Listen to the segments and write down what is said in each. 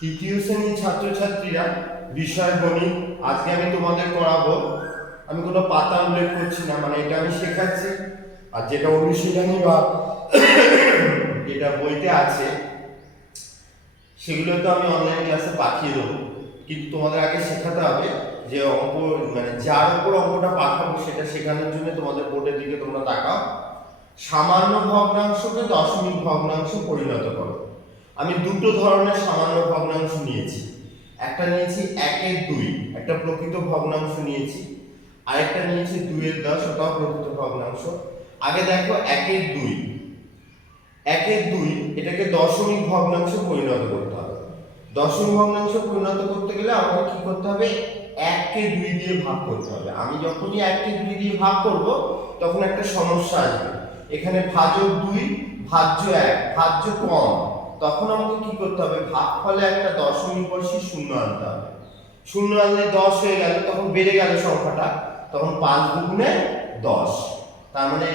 তৃতীয় শ্রেণীর ছাত্রছাত্রীরা, বিষয় গণিত। আজকে আমি তোমাদের করাবো, আমি কোনো পাতা উল্লেখ করছি না, মানে এটা আমি শেখাচ্ছি, আর যেটা অনুশীলনী বা যেটা বইতে আছে সেগুলো তো আমি অনলাইন ক্লাসে পাঠিয়ে দেবো, কিন্তু তোমাদের আগে শেখাতে হবে যে অঙ্ক, মানে যার উপর অঙ্কটা পাঠাবো সেটা শেখানোর জন্য তোমাদের বোর্ডের দিকে তোমরা তাকাও। সামান্য ভগ্নাংশকে দশমিক ভগ্নাংশে পরিণত করো। আমি দুটো ধরনের সামান্য ভগ্নাংশ নিয়েছি, একটা নিয়েছি 1/2, একটা প্রকৃত ভগ্নাংশ নিয়েছি, আরেকটা নিয়েছি 2/10, ওটাও প্রকৃত ভগ্নাংশ। আগে দেখো 1/2, 1/2 এটাকে দশমিক ভগ্নাংশে পরিণত করতে হবে। দশমিক ভগ্নাংশে পরিণত করতে গেলে আমাকে কি করতে হবে? 1কে 2 দিয়ে ভাগ করতে হবে। আমি যখনই 1কে 2 দিয়ে ভাগ করব তখন একটা সমস্যা আসবে। এখানে ভাজক 2, ভাজ্য 1, ভাজ্য কম, তখন আমাকে কি করতে হবে? ভাগফলে একটা দশমিক বসিয়ে শূন্য আনতে হবে। শূন্য আনলে 10 হয়ে গেল, তখন বেড়ে গেল সংখ্যাটা, তখন 5 দুগুণে 10। তার মানে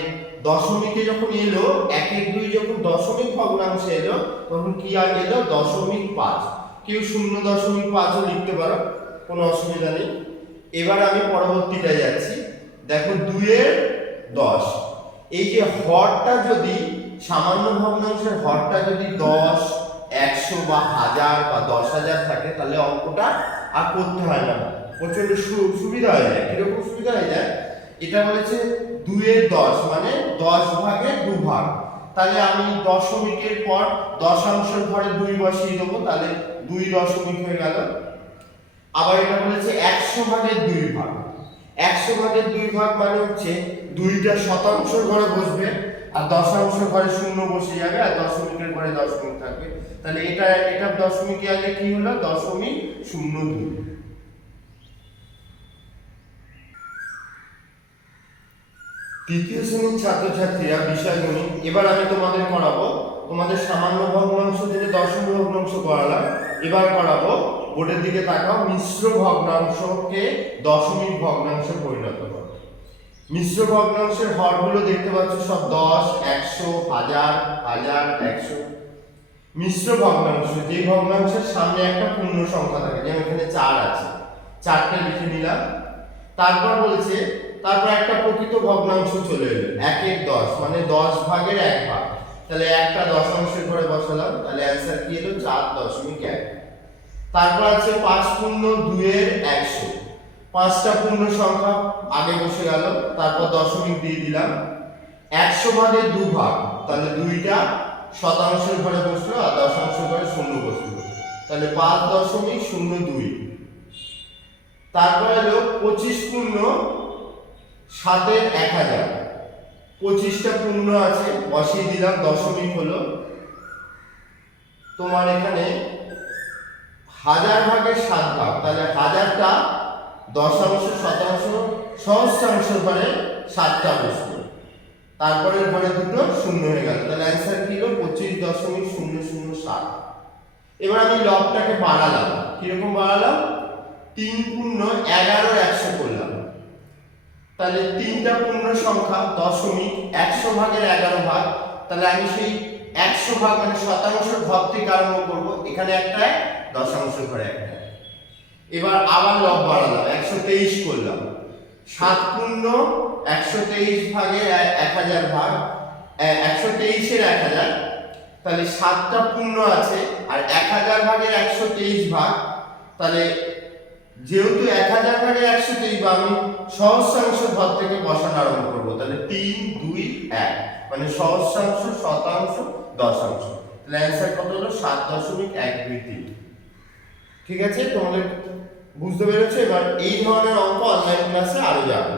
দশমিকে যখন এলো, 1/2 যখন দশমিক ভগ্নাংশে এলো তখন কি আর এলো? 0.5। কেউ 0.5ও লিখতে পারো, কোনো অসুবিধা নেই। এবার আমি পরবর্তীটা যাচ্ছি। দেখো 2/10, এই যে হরটা যদি সামান্য ভগ্নাংশের হরটা যদি 10, 100 বা 1000 বা 10,000 থাকে, তাহলে অঙ্কটা আর করতে হয় না, প্রচন্ড সুবিধা হয়ে যায়। কিরকম সুবিধা হয়ে যায়? এটা বলেছে 2/10 মানে 10 ভাগের 2 ভাগ, তাহলে আমি দশমিকের পর দশাংশের ঘরে 2 বসিয়ে দেবো, তাহলে 2 দশমিক হয়ে গেল। আবার এটা বলেছে 100 ভাগের 2 ভাগ, 100 ভাগের 2 ভাগ মানে হচ্ছে 2টা শতাংশের ঘরে বসবে আর দশাংশের ঘরে 0 বসে যাবে, আর দশমিকের ঘরে দশমিক থাকবে, তাহলে এটা দশমিকে আগে কি হলো? 0.02। তৃতীয় শ্রেণীর ছাত্রছাত্রীরা, বিষয় গণিত। এবার আমি তোমাদের করাবো, তোমাদের সামান্য ভগ্নাংশ থেকে দশমিক ভগ্নাংশ করালাম, এবার করাবো, বোর্ডের দিকে তাকাও, মিশ্র ভগ্নাংশকে দশমিক ভগ্নাংশে পরিণত করো। মিশ্র ভগ্নাংশের হরগুলো দেখতে পাচ্ছ সব 10, 100, 1000, 1000, 100। মিশ্র ভগ্নাংশ, যে ভগ্নাংশের সামনে একটা পূর্ণ সংখ্যা থাকে, যেমন এখানে 4 আছে, 4টা লিখে নিলাম। তারপর বলছে, তারপর একটা প্রকৃত ভগ্নাংশ চলে এলো, 1/10 মানে 10 ভাগের 1 ভাগ, তাহলে একটা দশাংশের ঘরে বসালাম, তাহলে অ্যানসার কি এলো? 4.1। তারপর আছে 5 পূর্ণ 2/100, 5টা পূর্ণ সংখ্যা আগে বসে গেল, তারপর দশমিক দিয়ে দিলাম। 100 ভাগের 2 ভাগ, তাহলে 2টা শতাংশের ঘরে বসলো আর দশাংশের ঘরে 0 বসলো, তাহলে 5.02। তারপর এলো 25 পূর্ণ 7/1000, 25টা পূর্ণ আছে, বসিয়ে দিলাম, দশমিক হলো। তোমার এখানে 1000 ভাগের 7 ভাগ, তাহলে 1000টা দশাংশ, শতাংশ, সহস্রাংশ ঘরে 7টা বসলো, তারপরে ঘরে দুটো শূন্য হয়ে গেল, তাহলে অ্যান্সার কি হলো? 25.007। এবার আমি লবটাকে বাড়ালাম, কিরকম বাড়ালাম? 3 পূর্ণ 11/100 করলাম, তাহলে 3টা পূর্ণ সংখ্যা দশমিক, 100 ভাগের 11 ভাগ, তাহলে আমি সেই 100 ভাগ মানে শতাংশের ঘর থেকে আরম্ভ করব, এখানে একটা দশাংশ ঘরে একটা। এবার আবার লব বাড়ালাম, 123 করলাম, 7 পূর্ণ 123 ভাগের 1000 ভাগ, 123 এর 1000, তাহলে 7টা পূর্ণ আছে আর 1000 ভাগের 123 ভাগ, তাহলে যেহেতু 1000 ভাগের 123 ভাগ, আমি সহস্রাংশ ঘর থেকে বসানো আরম্ভ করব, তাহলে 3, 2, 1 মানে সহস্রাংশ, শতাংশ, দশাংশ, তাহলে অ্যানসার কত হলো? 7.123। ঠিক আছে, তোমাদের বুঝতে পেরেছো? এবার এই ধরনের অঙ্ক অনলাইন ক্লাসে আরো যাবে।